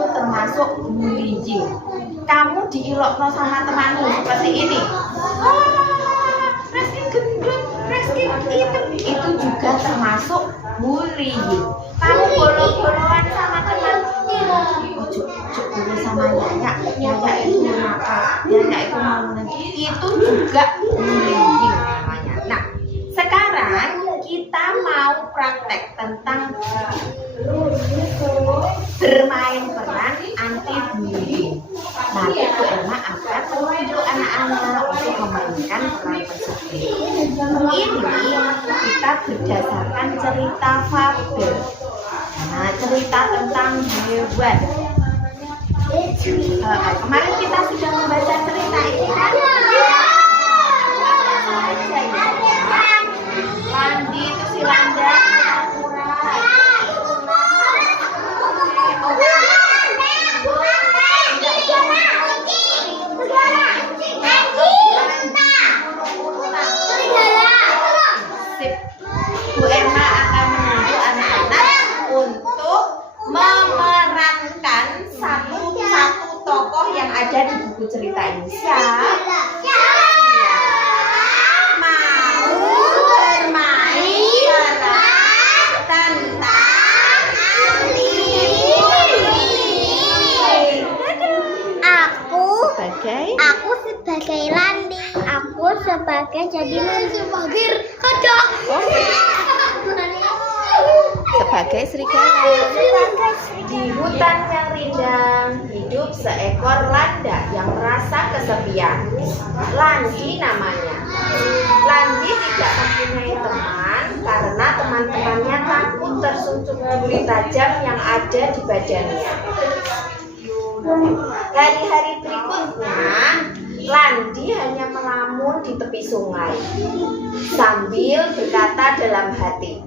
itu termasuk bullying. Kamu diilokno sama temanmu seperti ini. Reski gendut, Reski hitam, itu juga termasuk bullying. Kamu bolong-bolongan sama teman, ojo boleh sama Yaya itu nakal, Yaya itu mau itu juga bullying namanya. Nah, sekarang kita mau praktek tentang bermain peran anti bullying. Nanti Bu Elma akan menunjuk anak-anak untuk memainkan peran tersebut. Ini kita berdasarkan cerita fabel. Nah, cerita tentang hewan. Kemarin kita sudah membaca cerita ini kan? Landi itu si Landa. Bu Emma akan menunjuk anak-anak untuk memerankan satu tokoh yang ada di buku cerita ini. Siapa? Mau bermain peran tentang anti-bullying. Aku sebagai Landi. Aku sebagai jadi sebagai kodok. Sebagai serigala. Di hutan yang rindang hidup seekor landa yang merasa kesepian. Landi namanya. Landi tidak mempunyai teman karena teman-temannya takut tersuntuk duri tajam yang ada di badannya. Hari-hari berikutnya, Landi hanya melamun di tepi sungai sambil berkata dalam hati,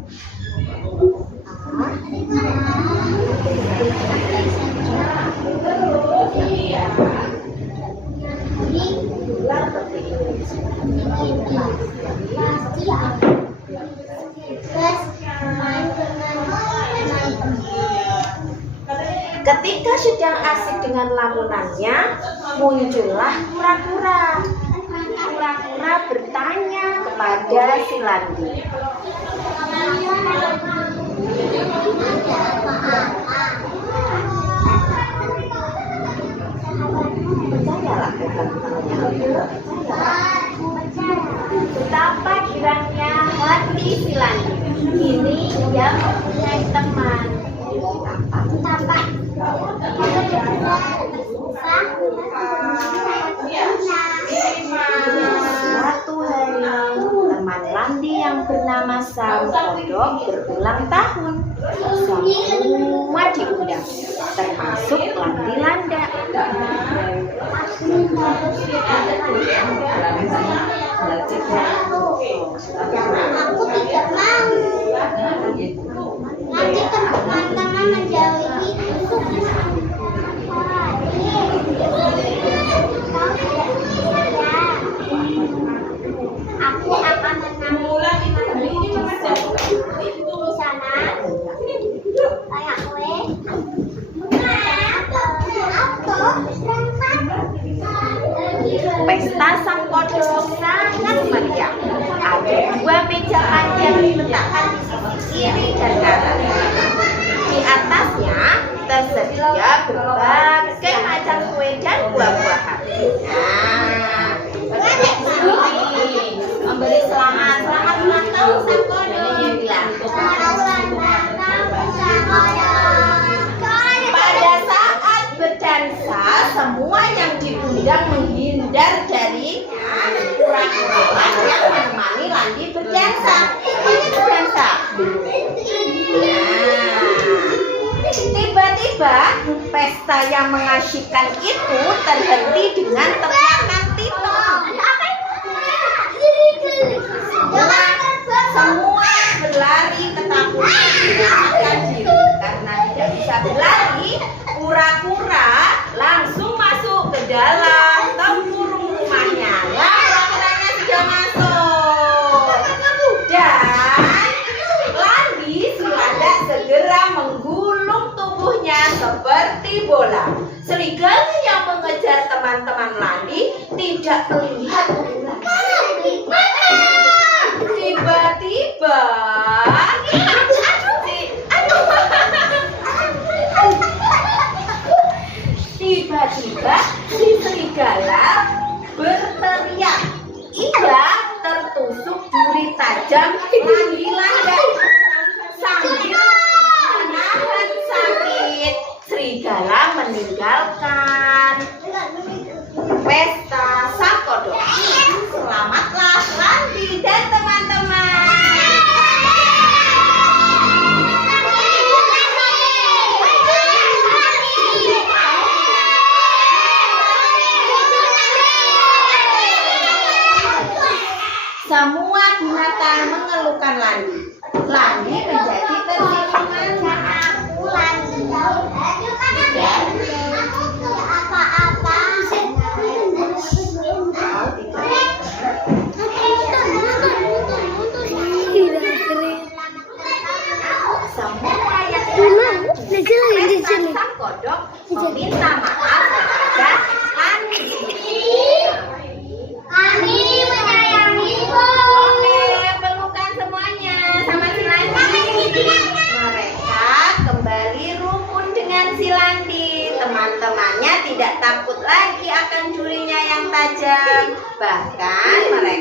ketika sedang asik dengan lamunannya, muncullah kura-kura. Kura-kura bertanya kepada si Landi, percayalah, betapa girangnya hati si Landi. Kini dia mempunyai teman. Suatu hari, teman Landi yang bernama Sam Kodok berulang tahun. Semua diundang, termasuk Landi Landa. Aku tidak mau. Nanti teman-teman menjauhi itu. Aku akan mengambil di sana. Kayak kue. Pesta Sang Kodok sangat meriah. Ada 2 meja panjang diletakkan di sisi kiri dan kanan. Di atasnya tersedia berbagai macam kue dan buah-buahan. Memberi selamat ulang tahun Sang Kodok. Pada saat berdansa, semua yang diundang menghindar darinya. Kura-kura yang menemani Landi berdansa. Tiba-tiba pesta yang mengasyikkan itu terhenti dengan teriakan Tito. Semua berlari ketakutan karena tidak bisa berlari. Kura-kura langsung masuk ke dalam tempurung rumahnya. Kura-kuranya sudah masuk. Dan Landi si Landa segera menggulung tubuhnya seperti bola. Serigala yang mengejar teman-teman Landi tidak melihat bola. Tiba-tiba, tiba-tiba si serigala berteriak. Ia tertusuk duri tajam Landi landai. Sambil menahan sakit, serigala meninggalkan pesta sang kodok. Selamatlah Landi dan teman-teman. Semua binatang mengeluhkan Landi. Landi menjadi tersinggungan. Aku lagi. Aku apa-apa. Semua yang datang sang kodok meminta maaf kepada Landi. Kami menyayangimu. Oke, pelukan semuanya sama si Landi. Mereka kembali rukun dengan si Landi. Teman-temannya tidak takut lagi akan durinya yang tajam. Bahkan mereka